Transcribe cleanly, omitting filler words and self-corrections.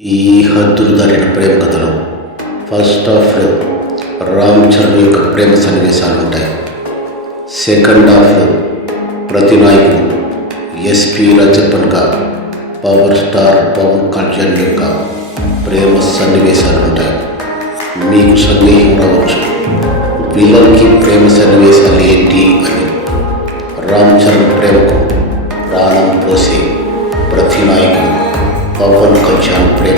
ఈ హద్దులు దాటిన ప్రేమ కథలో ఫస్ట్ హాఫ్లో రామ్ చరణ్ యొక్క ప్రేమ సన్నివేశాలు ఉంటాయి. సెకండ్ హాఫ్లో ప్రతి నాయకుడు ఎస్పి రాజప్పన్గా పవర్ స్టార్ పవన్ కళ్యాణ్ యొక్క ప్రేమ సన్నివేశాలు ఉంటాయి. మీకు సందేహం రావచ్చు, విలన్కి ప్రేమ సన్నివేశాలు ఏంటి అని. రామ్ చరణ్ ప్రేమకు ప్రాణం పోసే ప్రతి నాయకుడు పవన్ కళ్యాణ్ ప్రేమ